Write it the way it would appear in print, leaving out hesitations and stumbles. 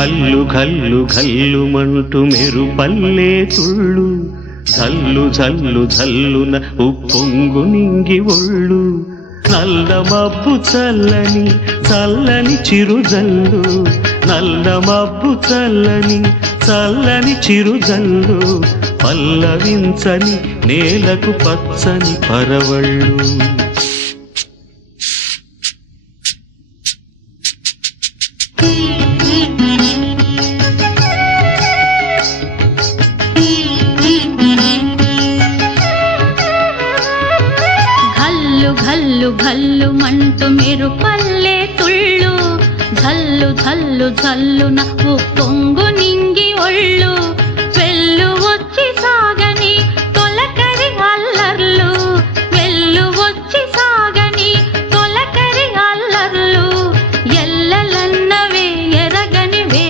ఘల్లు ఘల్లు ఘల్లుమంటూ మెరుపల్లే తుళ్ళు జల్లు జల్లు జల్లున ఉప్పొంగు నింగి ఒళ్ళు నల్ల మబ్బు చల్లని చల్లని చిరుజల్లు నల్ల మబ్బు చల్లని చల్లని చిరుజల్లు పల్లవించని నేలకు పచ్చని పరవళ్ళు ఘల్లు ఘల్లు మంటూ మెరుపల్లే తుళ్ళు జల్లు జల్లు జల్లున ఉప్పొంగు నింగి ఒళ్ళు